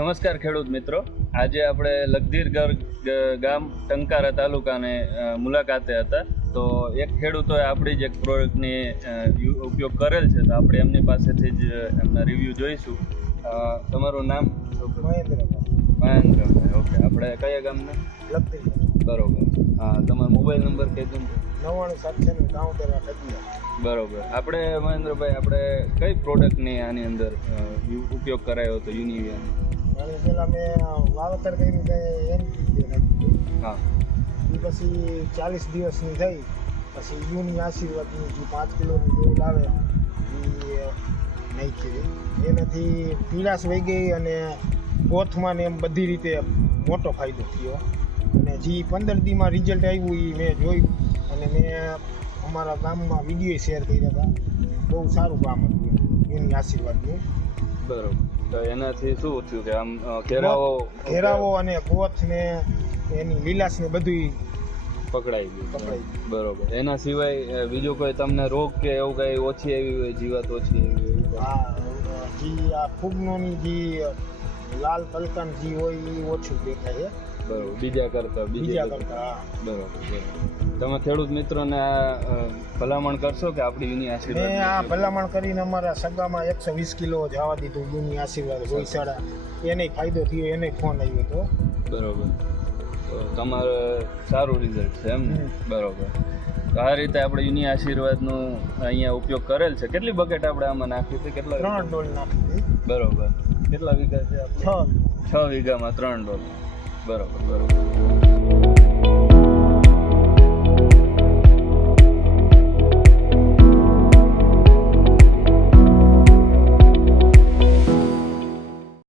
નમસ્કાર ખેડૂત મિત્રો, આજે આપણે લગધીરગઢ ગામ ટંકારા તાલુકાને મુલાકાતે હતા. તો એક ખેડૂતોએ આપણી જ એક પ્રોડક્ટની ઉપયોગ કરેલ છે, તો આપણે એમની પાસેથી જ એમના રિવ્યૂ જોઈશું. તમારું નામ? મહેન્દ્રભાઈ. ઓકે, આપણે કયા ગામના? લગધીરગઢ. બરોબર. હા, તમારો મોબાઈલ નંબર કહેજો ને. 99 બરોબર. આપણે મહેન્દ્રભાઈ, આપણે કઈ પ્રોડક્ટની આની અંદર ઉપયોગ કરાયો હતો યુનિવિયાનો? અને પેલા મેં વાવેતર કર્યું કે એનપીકે નાખી. હા. એ પછી 40 દિવસની થઈ પછી યુની આશીર્વાદની જે 5 કિલોની ડોલ આવે એ નાખી. એનાથી પીળાશ વહી ગઈ અને કોથમાં ને એમ બધી રીતે મોટો ફાયદો થયો. અને જે 15 દીમાં રિઝલ્ટ આવ્યું એ મેં જોયું અને મેં અમારા ગામમાં વિડીયો શેર કર્યા હતા. બહુ સારું કામ હતું એની આશીર્વાદનું. બરોબર. તો એનાથી શું થયું કે આમ ઘેરાવો અને ગોથ ને એની લીલાશ ને બધું પકડાઈ ગયું? બરોબર. એના સિવાય બીજું કોઈ તમને રોગ કે એવું કઈ ઓછી આવી હોય, જીવાત ઓછી આવી હોય? હા, જે આ ફૂગનોની જે લાલ કલકન જે હોય એ ઓછું દેખાય છે. બરોબર. બીજા કરતા બરોબર. તમે ખેડૂત મિત્રોને આ ભલામણ કરશો કે આપણી યુની આશીર્વાદ? મેં આ ભલામણ કરીને અમારા સગામાં 120 કિલો જવા દીધું યુની આશીર્વાદ ગોઈસાડા. એને ફાયદો થયો, એને ફોન આવ્યો હતો. બરોબર. તો તમારે સારું રિઝલ્ટ છે એમ ને? બરોબર. તો આ રીતે આપણે યુની આશીર્વાદનું અહીંયા ઉપયોગ કરેલ છે. કેટલી બકેટ આપણે આમાં નાખી હતી? 3 ડોલ નાખી હતી. બરોબર. કેટલા વીઘા છે? 6 વીઘામાં 3 ડોલ. બરોબર.